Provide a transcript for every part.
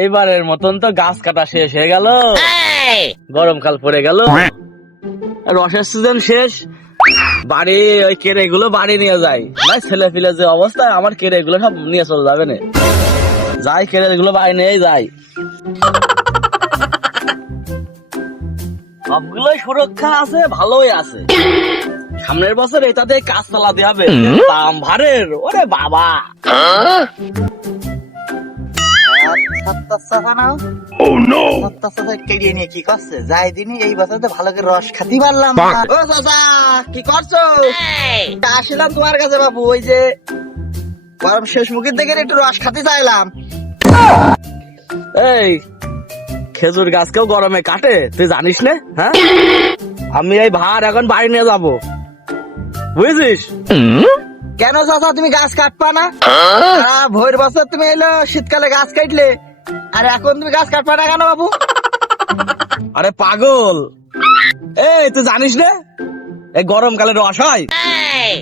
এইবারের মতন তো গাছ কাটা শেষ হয়ে গেল, গরমকাল পড়ে গেল, রসের সিজন শেষ। বাড়ি ওই কেড়ে গুলো বাড়ি নিয়ে যাই, না ছেলে পিলে যে অবস্থা, আমার কেড়ে গুলো সব নিয়ে চলে যাবে না, যাই কেড়ে গুলো বাড়ি নিয়ে যাই। সবগুলোই সুরক্ষা আছে, ভালোই আছে। সামনের বছর এটাতে কাজ চালাতে হবে, দাম ভারের ওরে বাবা। কি করছে যাই দিনই এই বছর তো ভালো করে রস খাতি পারলাম। ও চাচা কি করছো? আসলাম তোমার কাছে বাবু, ওই যে গরম শেষ মুখের দিকে একটু রস খাতে চাইলাম। এই খেজুর গাছ কেউ গরমে কাটে তুই জানিস না? হ্যাঁ, আমি এই ভার এখন বাড়ি নিয়ে যাবো, বুঝেছিস? কেন চাচা তুমি গাছ কাটবা না? ভোর বছর তুমি এলো শীতকালে গাছ কাটলে, আর এখন তুমি গাছ কাটবা না কেন বাবু? আরে পাগল, এই তুই জানিস না এই গরমকালে রস হয়,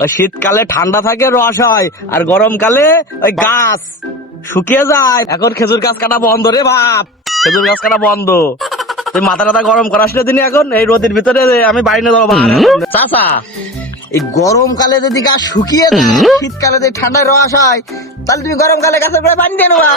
ওই শীতকালে ঠান্ডা থাকে রস হয়, আর গরমকালে ওই গাছ শুকিয়ে যায়। এখন খেজুর গাছ কাটা বন্ধ রে বাপ, খেজুর গাছ কাটা বন্ধ। তুই মাথা টাথা গরম করাস না দিনই, এখন এই রোদের ভিতরে আমি বাড়ি নিয়ে যাবো চাচা। এই গরমকালে যদি গাছ শুকিয়ে যায়, শীতকালে যদি ঠান্ডায় রস হয়, তাহলে তুমি গরমকালে গাছের গোড়ায় পানি দিয়ে নেবা।